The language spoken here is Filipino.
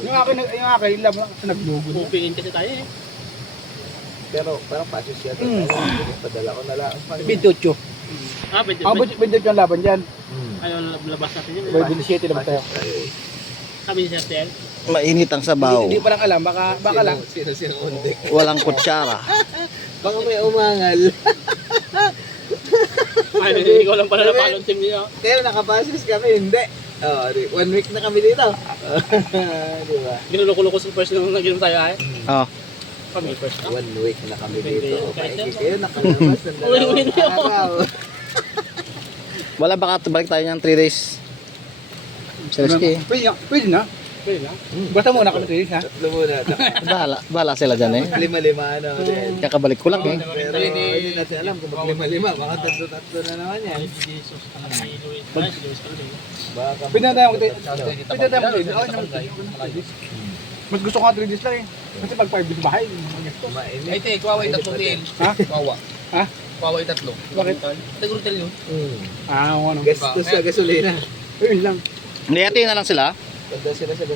Yung akin, naglugo na. Pupingin kasi tayo eh. Pero parang pasis siya. Padala ko na lang. 28. Ah, pwede. Ang 28 yung laban dyan. Ano, labas natin yun. May 27 naman tayo. Sabi ni Sir Tel. Mainit ang sabaw. Hindi pa lang alam, baka lang. Sino undik? Walang kutsara. Baka may umangal. Ay, hindi ko lang pala napalong team niya. Kaya nakapasis kami, hindi. Oh, 1 week na kami dito. Di ba? Ginulukulo ko sa first nung naginom tayo ay. Oh. Kami first. 1 week na kami Hindi, dito. kahit Paikik yan. kayo, nakalabas ng Uwi na dalawang ako. araw. Wala baka balik tayo ng 3 days. Sa Rizky. Pwede na. Pwede lang. Basta muna kami 3 days ha. Tatlo muna. Bahala sila dyan eh. Lima-lima ano. din. Kakabalik ko lang eh. Pero hindi natin alam kung mag-lima-lima. Baka tatlo-tatlo na naman yan. Si Jesus. Si Luis. Ay, si Luis Calvin. Baka Pwede na tayo Pwede na tayo Mas gusto ko nga 3 days lang eh. Kasi pag 5 days bahay, magastos. mainit. Ay, te, kawawa yung tatlo din. Ha? Kawawa. Ha? Kawawa yung tatlo. Bakit? Nag-hotel yun. Ah, ano. Gastos sa gasolina. Ayun lang. Hindi, na lang sila. Ganda sila sa